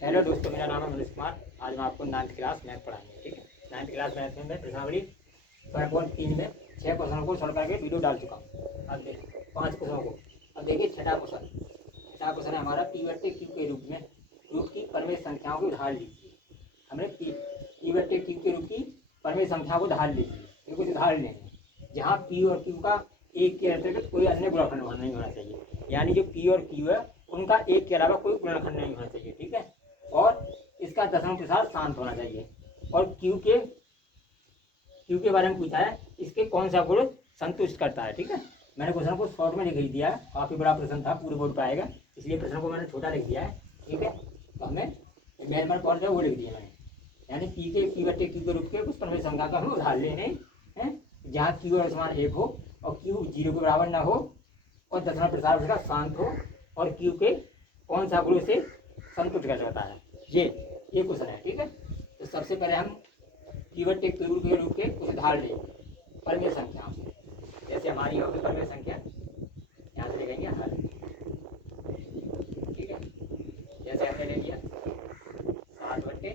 Hello दोस्तों, मेरा नाम है मनीष कुमार। आज मैं आपको 9th क्लास मैथ पढ़ाऊंगा। ठीक है, 9th क्लास मैथ में प्रश्नावली पॉइंट 3 में 6 क्वेश्चनों को सॉल्व करके वीडियो डाल चुका हूँ। अब देखिए 5 क्वेश्चनों को। अब देखिए छठा क्वेश्चन है हमारा पी बट्टे क्यू के रूप में रूप की परिमेय संख्याओं को उधार लीजिए। हमने पी बट्टे क्यू के रूप की परिमेय संख्या को उधार लीजिए। ये कुछ उदाहरण लेंगे जहाँ पी और क्यू का एक के अंतर्गत कोई अन्य गुणनखंड नहीं होना चाहिए। यानी जो पी और क्यू है उनका एक के अलावा कोई गुणनखंड नहीं होना चाहिए। ठीक है, और इसका दशमलव प्रसार शांत होना चाहिए। और क्यू के बारे में पूछा है, इसके कौन सा गुण संतुष्ट करता है। ठीक है, मैंने क्वेश्चन को शॉर्ट में लिख दिया है, काफ़ी बड़ा प्रश्न था, पूरे बोर्ड पर आएगा, इसलिए प्रश्न को मैंने छोटा लिख दिया है। ठीक है, तो हमें मेन पर कौन सा वो लिख दिया मैंने, यानी पी बट्टे क्यू के रूप के कुछ परिमेय संख्या का हमें उदाहरण लेने हैं जहाँ क्यू और समान 1 हो और क्यू 0 के बराबर ना हो और दशमलव प्रसार उसका शांत हो और क्यू के कौन सा गुण से संतुष्ट कर सकता है। ये क्वेश्चन है। ठीक है, तो सबसे पहले हम पी बट्टे क्यू के रूप के कुछ उदाहरण लेंगे परिमेय संख्या से। जैसे हमारी होगी परिमेय संख्या, यहाँ से लिखेंगे हल। ठीक है, जैसे हमने ले लिया 7/2,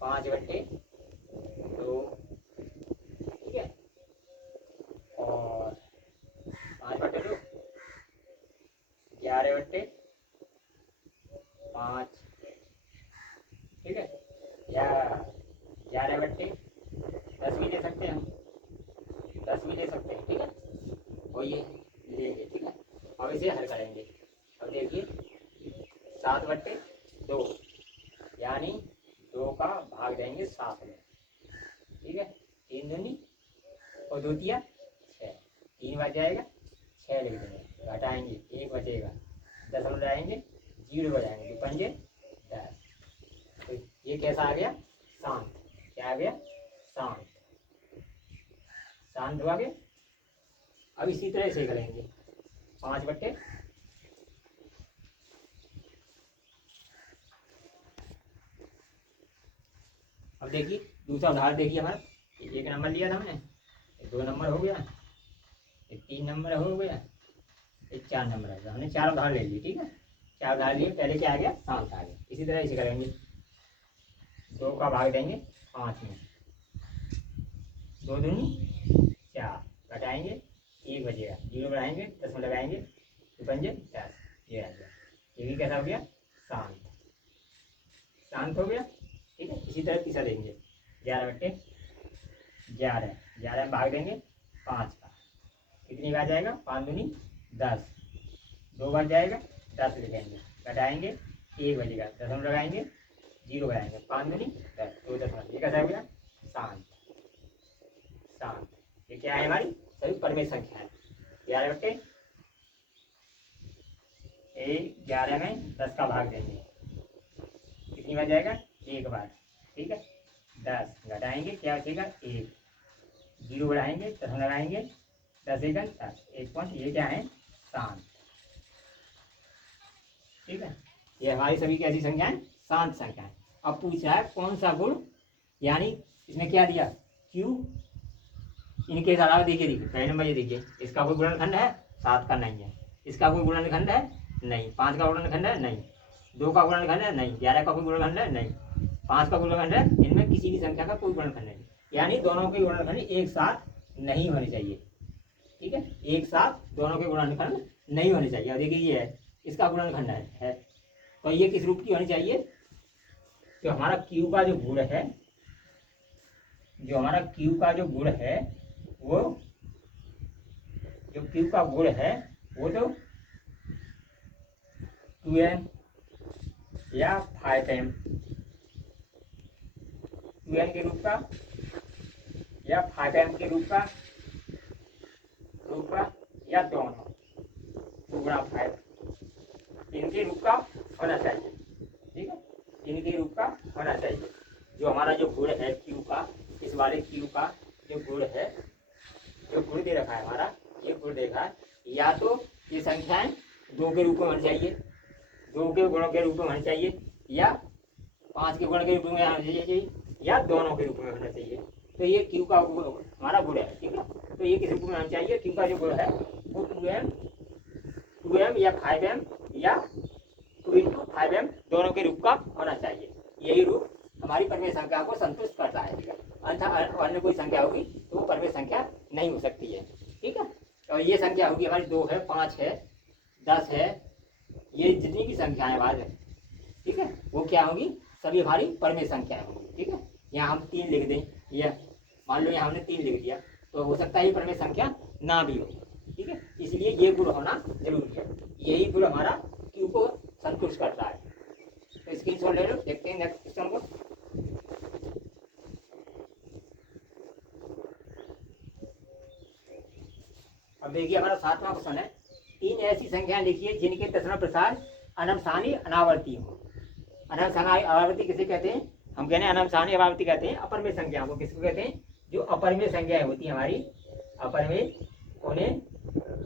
5/2, ठीक है, और 5/2, 11/5, ठीक है, या 11/10 भी ले सकते हैं हम, 10 भी ले सकते हैं। ठीक है, और ये लेंगे। ठीक है, अब इसे हल करेंगे। अब देखिए 7/2 यानी 2 का भाग देंगे 7 में। ठीक है, 3 दूनी और 2 तिया 6, 3 बच जाएगा, 6 लिख देंगे, घटाएंगे 1 बचेगा, 10 लगाएंगे 0 बजाएंगे, 2 पंजे 10। तो ये कैसा आ गया, शांत। क्या आ गया, शांत। शांत हुआ गया। अब इसी तरह से करेंगे 5/, अब देखिए दूसरा उदाहरण देखिए हमारा, 1 नंबर लिया था हमने, 2 नंबर हो गया, 3 नंबर हो गया, 4 नंबर आ गया। हमने 4 उदाहरण ले लिए। ठीक है, 4 उदाहरण लिए, पहले क्या आ गया, शांत आ गया। इसी तरह इसे करेंगे, 2 का भाग देंगे 5 में, 2 दूनी 4, घटाएंगे 1 बचेगा, 0 बढ़ाएंगे, 10 में लगाएंगे, 2 पंजे 10, ये आ गया। ये भी कैसा हो गया, शांत। शांत हो गया। ठीक है, इसी तरह तीसरा देंगे 11/11, 11 में भाग देंगे 5 का, कितनी बार जाएगा, 5 दूनी 10, 2 बार जाएगा, 10 लिखेंगे, घटाएंगे 1 बजेगा, 10 में लगाएंगे, 0 बनाएंगे, 5 दूनी 10, 2 10, ये कैसा हो गया, शांत। शांत, ये क्या है, हमारी सभी परिमेय संख्या है। 11 में 10 का भाग देंगे, कितनी बार जाएगा, 1 बार। ठीक है, 10 घटाएंगे, क्या बचेगा, 1, 0 बढ़ाएंगे, 10 लगाएंगे, 10 1 10, 1 पॉइंट, ये क्या है, शांत। ठीक है, ये हमारी सभी कैसी संख्या है, शांत संख्या है। अब पूछा है कौन सा गुण, यानी इसमें क्या दिया, क्यू, इनके अलावा देखिए पहले नंबर ये देखिए, इसका कोई गुणनखंड है, 7 का नहीं है, इसका कोई गुणनखंड है नहीं, 5 का गुणनखंड है नहीं, 2 का गुणनखंड है नहीं, 11 का कोई गुणनखंड है नहीं, 5 का गुणनखंड है, इनमें किसी भी संख्या का कोई गुणनखंड नहीं, यानी दोनों के गुणनखंड एक साथ नहीं होने चाहिए। ठीक है, एक साथ दोनों के गुणनखंड नहीं होने चाहिए। और देखिए ये है, इसका गुणनखंड है, तो ये किस रूप की होनी चाहिए, तो हमारा क्यू का जो गुण है, जो हमारा क्यू का जो गुण है, वो जो क्यू का गुण है वो तो 2m या 5m, 2m के रूप का या 5m के रूप का या दोनों 2 × 5 इनके रूप का होना चाहिए। ठीक है, इनके रूप का होना चाहिए। जो हमारा जो गुण है क्यू का, इस वाले क्यू का जो गुण है, जो गुण दे रखा है हमारा, ये गुण देखा है, या तो ये संख्याएं 2 के रूप में होनी चाहिए, 2 के गुणों के रूप में होनी चाहिए, या 5 के गुण के रूप में होना चाहिए, या दोनों के रूप में होना चाहिए। तो ये क्यू का हमारा गुण है। ठीक है, तो ये किस रूप में होना चाहिए, क्यू का जो गुण है वो 2m या 5m या 2 × 5m दोनों के रूप का होना चाहिए। यही रूप हमारी परमेय संख्या को संतुष्ट करता है। ठीक है, अन्यथा अन्य कोई संख्या होगी तो वो परमेय संख्या नहीं हो सकती है। ठीक है, और ये संख्या होगी हमारी 2 है, 5 है, 10 है, ये जितनी भी संख्याएं बाद है, ठीक है, वो क्या होगी, सभी हमारी परमेय संख्याएं होंगी। ठीक है, यहाँ हम 3 लिख दें, यह मान लो यहाँ हमने 3 लिख दिया, तो हो सकता है ये परमेय संख्या ना भी हो। ठीक है, इसलिए ये गुण होना जरूरी है। यही गुण हमारा क्यू को संतुष्ट करता है। तो स्क्रीनशॉट ले लो, देखते हैं नेक्स्ट क्वेश्चन को। अब देखिए हमारा 7वां क्वेश्चन है, 3 ऐसी संख्याएं लिखिए जिनके दशमलव प्रसार अनमसानी अनावर्ती हो। अनमसानी अनावर्ती किसे कहते हैं, हम कहते हैं अनमसानी अनावर्ती कहते हैं अपरमेय संख्या को। किसको कहते हैं, जो अपरमेय संख्याएं होती है हमारी, अपरमेय, उन्हें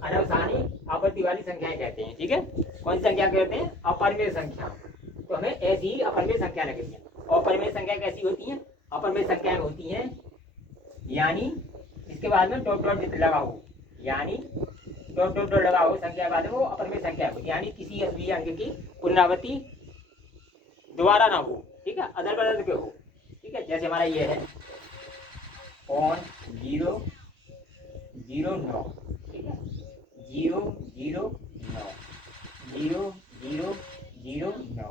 अनमसानी आवर्ती वाली संख्याएं कहते हैं। ठीक है, कौन सी संख्या कहते हैं, अपरमेय संख्या। तो हमें ऐसी ही अपरमेय संख्या लिखनी है। और अपरमेय संख्या कैसी होती है, अपरमेय संख्याएं होती हैं यानी इसके बाद में डॉट डॉट लगा हो, यानी डॉट डॉट लगा हो संख्या के बाद में, वो अपरमेय संख्या हो, यानी किसी असली अंक की पुनरावृत्ति दोबारा ना हो। ठीक है, अदल बदल के हो। ठीक है, जैसे हमारा ये है 0 0 9, ठीक है, 0 0 9, 0 0 0 9,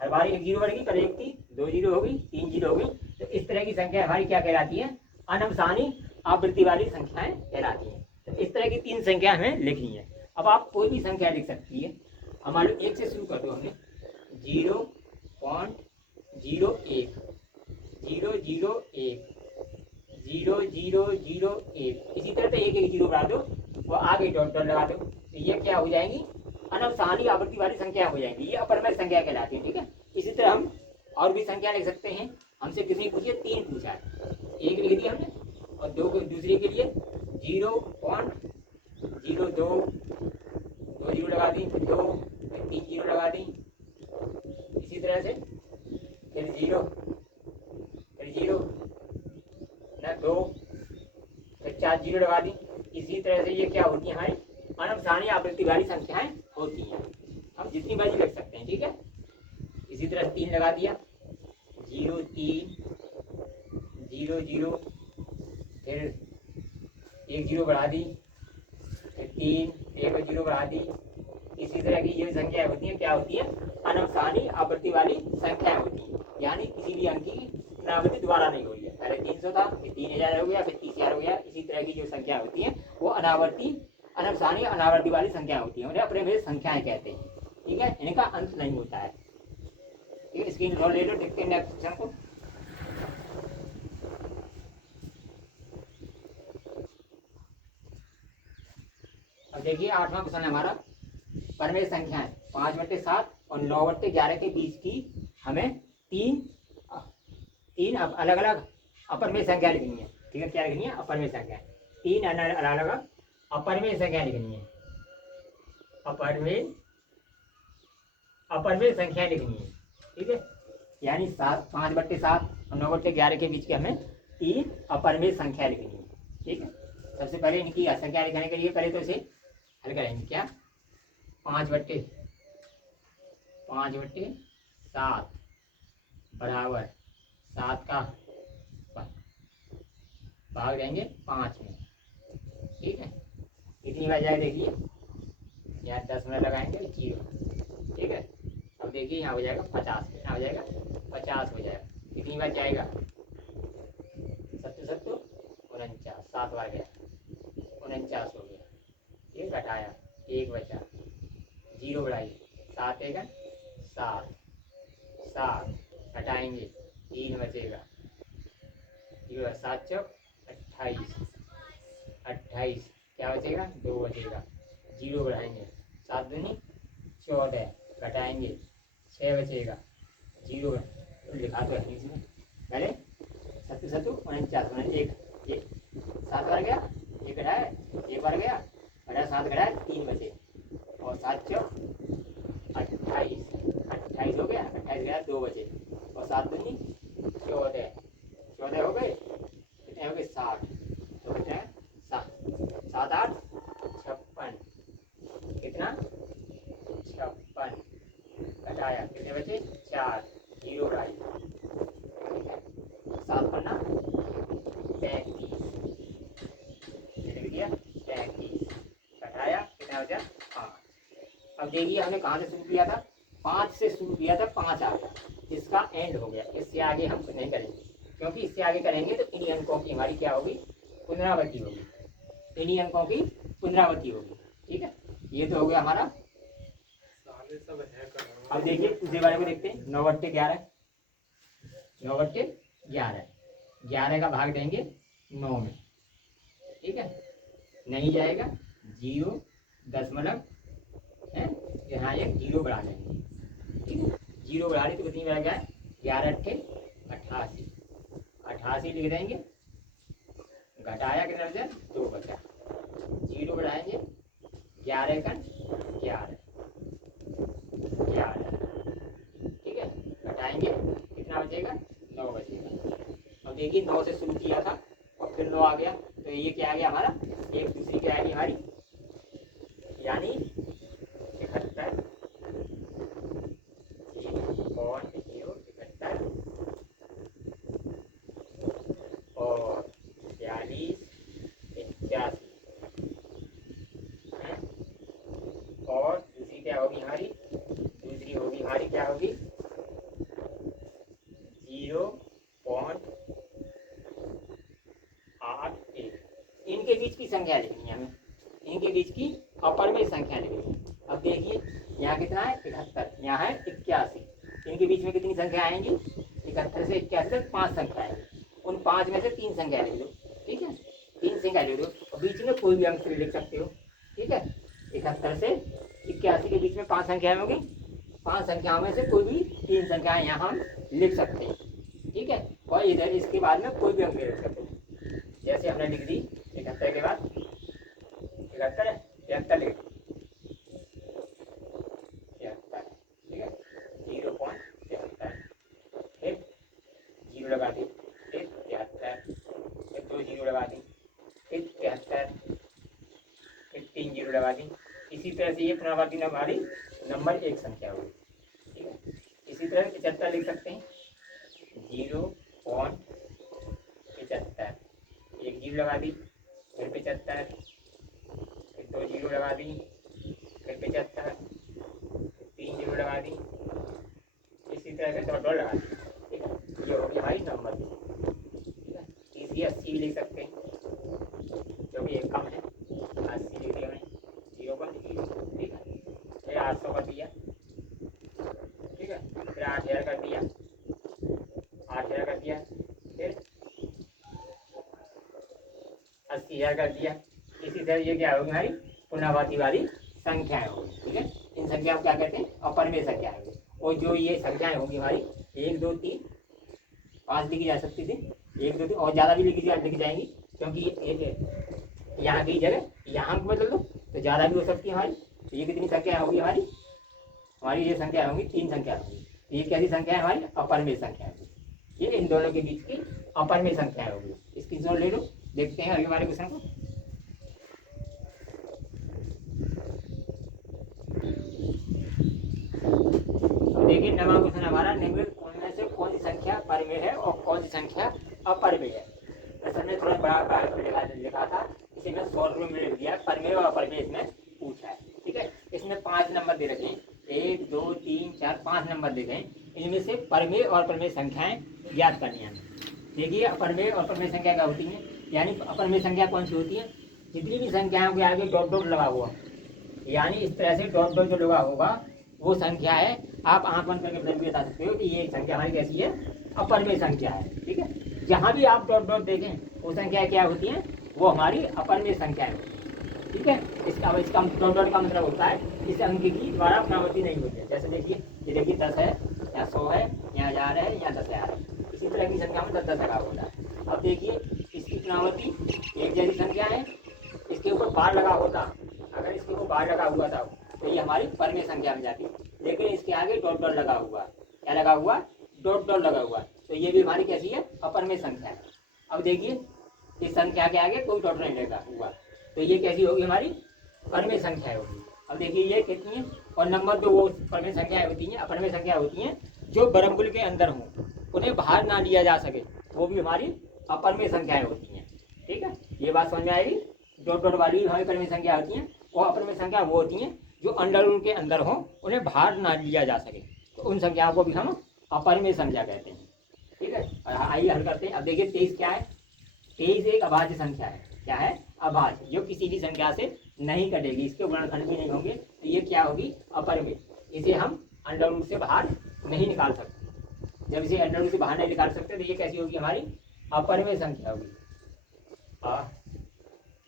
हर बार एक 0 बढ़ेगी, कल एक थी, 2 0 हो गई, 3 0 हो गई। तो इस तरह की संख्या हमारी क्या कहलाती है, अनमसानी आवृत्ति वाली संख्याएं कहलाती हैं। तो इस तरह की 3 संख्या हमें लिखनी है। अब आप कोई भी संख्या लिख सकती है। हमारे 1 से शुरू कर दो, हमने 0.01, 0 0 1, 0 0 0 1, इसी तरह से एक एक 0 बढ़ा दो, वो आगे डॉट डॉट लगा दो, तो ये क्या हो जाएंगी, अनमसानी आवृत्ति वाली संख्या हो जाएंगी, ये अपरमेय संख्या कहलाती है। ठीक है, इसी तरह हम और भी संख्या लिख सकते हैं। हमसे किसी पूछिए 3 पूछा है, 1 लिख दिया हमने, और 2 दूसरे के लिए 0.02, 2 0 लगा दी, 2, 3 0 लगा दी, इसी तरह से फिर 0, फिर 0 ना 2, फिर 4 0 लगा दी। इसी तरह से ये क्या होती है, हमारी अनमसानी आवृत्ति वाली संख्याएं होती हैं। हम जितनी बार लिख सकते हैं। ठीक है, इसी तरह 3 लगा दिया, 0 3 0 0, फिर 1 0 बढ़ा दी, फिर 3 1 0 बढ़ा दी। इसी तरह की ये संख्याएं होती हैं, क्या होती है, अनमसानी आवृत्ति वाली संख्याएं होती हैं, यानी किसी भी अंक की पुनरावृत्ति दोबारा नहीं हो रही है। पहले 300 था, फिर 3000 हो गया, फिर 30000 हो गया। इसी तरह की जो संख्या होती है वो अनावर्ती, अनमसानी अनावर्ती वाली संख्या होती है, उन्हें अपरमेय संख्याएं कहते हैं। ठीक है, इनका अंत नहीं होता है। ठीक है, स्क्रीन ले लो, देखते हैं नेक्स्ट क्वेश्चन को। अब देखिए 8वां क्वेश्चन है हमारा, परमेय संख्याएं 5/7 और 9/11 के बीच की हमें तीन अलग अलग अपरमेय संख्या लिखनी है। ठीक है, क्या लिखनी है, अपरमेय संख्या, 3 अलग अलग अपरमेय संख्या लिखनी है, अपरमेय संख्या लिखनी है। ठीक है, यानी 5/7 और 9/11 के बीच की हमें 3 अपरमेय संख्या लिखनी है। ठीक है, सबसे पहले इनकी संख्या लिखने के लिए पहले तो इसे हल करेंगे। क्या, 5/7 बराबर 7 का भाग देंगे 5 में। ठीक है, कितनी बार जाए देखिए, यहाँ 10 मिनट लगाएंगे 0। ठीक है, अब देखिए यहाँ हो जाएगा 50, यहाँ हो जाएगा 50 हो जाएगा। कितनी बार जाएगा, 7 49, 7 बार गया, 49 हो गया। ये घटाया, 1 बचा, 0 बढ़ाइए, 7 1 7, 7 घटाएंगे, 3 बचेगा, 7 चौक 28, 28 क्या बचेगा, 2 बचेगा, 0 बढ़ाएंगे, 7 दूनी 14, घटाएंगे 6 बचेगा, 0 तो लिखा तो है इसमें पहले 7 49, 1 7 बार गया, 1 घटाया, 1 बार गया, घटाया 7 घटाया 3 बचे, और 7 चौक 28 हो गया, 28 गया 2 बचे, और 7 दूनी 14 हो गए, कितने हो गए 60, तो कितने 7 8 56, कितना 56, घटाया, कितने बचे 4, 0 बढ़ाई, 7 पन्ना 35, लिख दिया 35, घटाया कितना बचा 5। अब देखिए हमने कहाँ से शुरू किया था, 5 से शुरू किया था, 5 आ गया, इसका एंड हो गया। इससे आगे हम नहीं करेंगे, क्योंकि इससे आगे करेंगे तो इन्हीं अंकों की हमारी क्या होगी, पुनरावृत्ति होगी, इन्हीं अंकों की पुनरावृत्ति होगी। ठीक है, ये तो हो गया हमारा। अब देखिए दूसरे वाले को देखते हैं, 9/11, 9/11, 11 का भाग देंगे 9 में, ठीक है, नहीं जाएगा, 0 दशमलव है, यहाँ एक 0 बढ़ा देंगे, ठीक है, 0 बढ़ा दी तो कितनी बढ़ गया, 11×8 88, 88 लिख देंगे, घटाया कितना बचा 2 बचा, 0 बढ़ाएंगे, 11×11, 11, ठीक है, घटाएंगे कितना बचेगा 9 बचेगा। अब देखिए 9 से शुरू किया था और फिर 9 आ गया, तो ये क्या आ गया हमारा, एक दूसरी क्या आएगी हमारी, यानी 71, 71 और 42, 81, और दूसरी क्या होगी हमारी, दूसरी होगी हमारी क्या होगी 0.81। इनके बीच की संख्या लिखनी है हमें, इनके बीच की अपर में संख्या लिखनी है। अब देखिए यहाँ कितना है 71, यहाँ है 81, इनके बीच में कितनी संख्या आएंगी, 71 से 81 तक 5 संख्या आएंगी, उन 5 में से 3 संख्या लिख दो, ठीक है, 3 संख्या लिख दो, और बीच में कोई भी अंक लिख सकते हो, ठीक है, 71 से 81 के बीच में 5 संख्याएं होंगी, 5 संख्याओं में से कोई भी 3 संख्याएं यहाँ हम लिख सकते हैं, ठीक है, और इधर इसके बाद में कोई भी अंक लिख सकते हैं, जैसे हमने लिख दी 71 के बाद 71 है, 73 लिख दी, 73, ठीक है, 0.73, फिर 0 लगा दी, फिर 73, फिर 2 0 लगा दी, फिर 73, फिर 3 0 लगा दी। इसी तरह से ये पुनरावृत्ति हमारी नंबर 1 संख्या होगी, ठीक है। इसी तरह 75 लिख सकते हैं, 0.75, एक 0 लगा दी, फिर 75, फिर 2 0 लगा दी, फिर 75, 3 0 लगा दी, इसी तरह से डॉट डॉट लगा दी, ठीक है, ये होगी हमारी नंबर, ठीक है। इसी 80 लिख सकते हैं, जो कि एक कम है, 80 लिख दिया मैंने, 0.0, ठीक है, फिर 800 कर दिया, ठीक है, फिर 8000 कर दिया, 8000 कर दिया, फिर 80,000 कर दिया। इसी तरह ये क्या होगी हमारी पुनरावृत्ति वाली संख्याएं होगी, ठीक है। इन संख्याओं को क्या कहते हैं, अपरिमेय संख्याएं होगी। और जो ये संख्याएं होंगी हमारी 1 2 3 5 लिखी जा सकती थी, 1 2 3 और ज़्यादा भी लिख जाएंगी, क्योंकि यहाँ की जगह यहाँ को बदल दो तो ज़्यादा भी हो सकती है हमारी। तो ये कितनी संख्या होगी हमारी ये संख्या होंगी 3 संख्या होंगी। तो ये कैसी संख्या है हमारी, अपरिमेय संख्या होगी। ये इन दोनों के बीच की अपरिमेय संख्या होगी। इसकी जोड़ ले लो, देखते हैं अगले हमारे क्वेश्चन को। तो देखिए नवा क्वेश्चन हमारा, निम्नलिखित में से कौन सी संख्या परिमेय है और कौन सी संख्या अपरिमेय है। सर ने थोड़ा बड़ा लिखा था, इसे मैं शॉर्ट रूम में लिख दिया, परिमेय और अपरिमेय इसमें पूछा है, ठीक है। इसमें 5 नंबर दे रखे हैं, 1 2 3 4 5 नंबर दे गए। इनमें से परिमेय और अपरिमेय संख्याएं ज्ञात करनी है। देखिए अपरिमेय और अपरिमेय संख्या क्या होती है, यानी अपरिमेय संख्या कौन सी होती है, जितनी भी संख्याओं के आगे डॉट डॉट लगा हुआ, यानी इस तरह से डॉट डॉट जो लगा होगा वो संख्या है। आप आंख बंद करके भी बता सकते हो कि ये संख्या हमारी कैसी है, अपरिमेय संख्या है, ठीक है। जहाँ भी आप डॉट डॉट देखें वो संख्या क्या होती है, वो हमारी अपरिमेय संख्या है, ठीक है। इसका डॉट डॉट का मतलब होता है इस अंक की द्वारा पुनरावृत्ति नहीं होती है। जैसे देखिए ये देखिए 10 है, यहाँ 100 है, यहाँ 1000 है, यहाँ 10,000 है, इसी तरह की संख्या में 10 लगा होता है। अब देखिए इसकी पुनरावृत्ति एक जैसी संख्या है, इसके ऊपर बार लगा होता, अगर इसके ऊपर बार लगा हुआ था तो ये हमारी परिमेय संख्या में जाती, लेकिन इसके आगे डॉट डॉट लगा हुआ, क्या लगा हुआ, डॉट डॉट लगा हुआ, तो ये भी हमारी कैसी है, अपरिमेय संख्या है। अब देखिए इस संख्या के आगे कोई डॉट नहीं लगा हुआ, तो ये कैसी होगी, हमारी परिमेय संख्या होगी। अब देखिए ये कितनी है, और नंबर 2 वो परमेय संख्याएं होती हैं, अपरमेय संख्या होती हैं जो बरमपुल के अंदर हों, उन्हें बाहर ना लिया जा सके, वो भी हमारी अपरमेय संख्याएं होती हैं। ठीक है, ये बात समझ में आएगी। डॉट डॉट वाली हमारी परमेय संख्या होती हैं, और अपरमेय संख्या वो होती हैं जो अंडर रूट के अंदर हो, उन्हें बाहर ना लिया जा सके, तो उन संख्याओं को भी हम अपरमेय संख्या कहते हैं। ठीक है, आइए हल करते हैं। अब देखिए 23 क्या है, 23 एक अभाज्य संख्या है। क्या है? अभाज्य, जो किसी भी संख्या से नहीं कटेगी, इसके गुणनखंड भी नहीं होंगे, तो ये क्या होगी? अपरमेय। इसे हम अंडर रूट से बाहर नहीं निकाल सकते। जब इसे अंडर रूट से बाहर नहीं निकाल सकते तो ये कैसी होगी? हमारी अपरमेय संख्या होगी।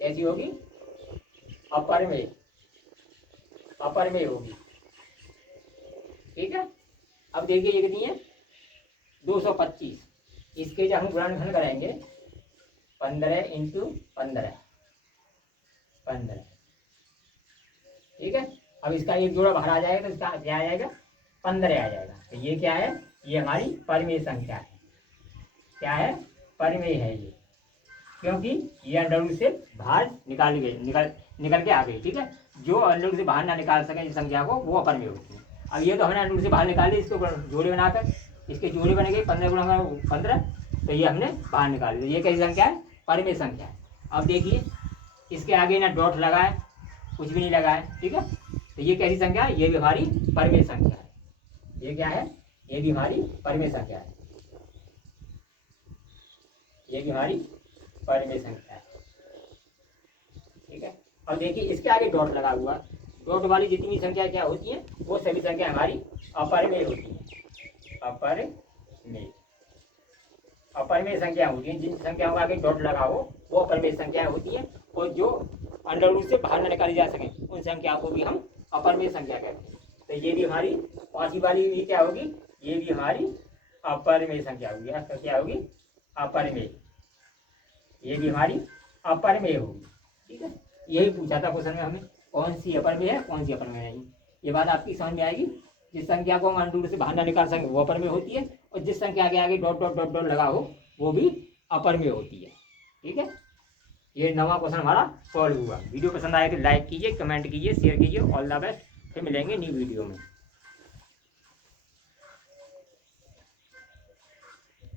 कैसी होगी? अपरमेय, अपरमेय होगी। ठीक है, अब देखिए ये कितनी है? 225। इसके जब हम गुणनखंड करेंगे 15 इंटू 15, 15। ठीक है, अब इसका एक जोड़ा बाहर आ जाएगा तो इसका क्या आ जाएगा? 15 आ जाएगा। तो ये क्या है? ये हमारी परमेय संख्या है। क्या है? परमेय है ये, क्योंकि ये अंडर रूट से बाहर निकाल के आ गई। ठीक है, जो अंडर रूट से बाहर ना निकाल सके इस संख्या को, वो अपरमेय होती है। अब ये तो हमने अंडर रूट से बाहर निकाली, इसको जोड़े बनाकर, इसके जोड़े बन गए 15 गुणा 15, तो ये हमने बाहर निकाल दिया। ये कैसी संख्या है? परमेय संख्या है। अब देखिए इसके आगे ना डॉट लगा है, कुछ भी नहीं लगा है। ठीक है, तो ये कैसी संख्या है? ये भी हमारी परमेय संख्या है। ये क्या है? ये भी हमारी परमेय संख्या है। ये भी हमारी परमेय संख्या है। ठीक है, अब देखिए इसके आगे डॉट लगा हुआ, डॉट वाली जितनी संख्या क्या होती है, वो सभी संख्या हमारी अपरमेय होती है। अपरमेय, अपरमेय संख्या होती है। जिन संख्याओं का आगे डॉट लगा हो वो अपरमेय संख्या होती है, और जो अंडर रूट से बाहर न निकाली जा सके उन संख्याओं को भी हम अपरमेय संख्या कहते हैं। तो ये भी हमारी पांचवी वाली भी क्या होगी? ये भी हमारी अपरमेय संख्या होगी। तो क्या होगी? अपरमेय। ये भी हमारी अपरमेय होगी। ठीक है, यही पूछा था क्वेश्चन में हमें, कौन सी अपरमेय है, कौन सी अपरमेय नहीं। ये बात आपकी समझ में आएगी। जिस संख्या को हम अंडर रूट से बाहर ना निकाल सकें वो अपरमेय होती है, और जिस संख्या के आगे डॉट डॉट डॉट डॉट लगा हो वो भी अपरमेय होती है। ठीक है, ये 9वां क्वेश्चन हमारा सॉल्व हुआ। वीडियो पसंद आए तो लाइक कीजिए, कमेंट कीजिए, शेयर कीजिए। All the best. फिर मिलेंगे न्यू वीडियो में।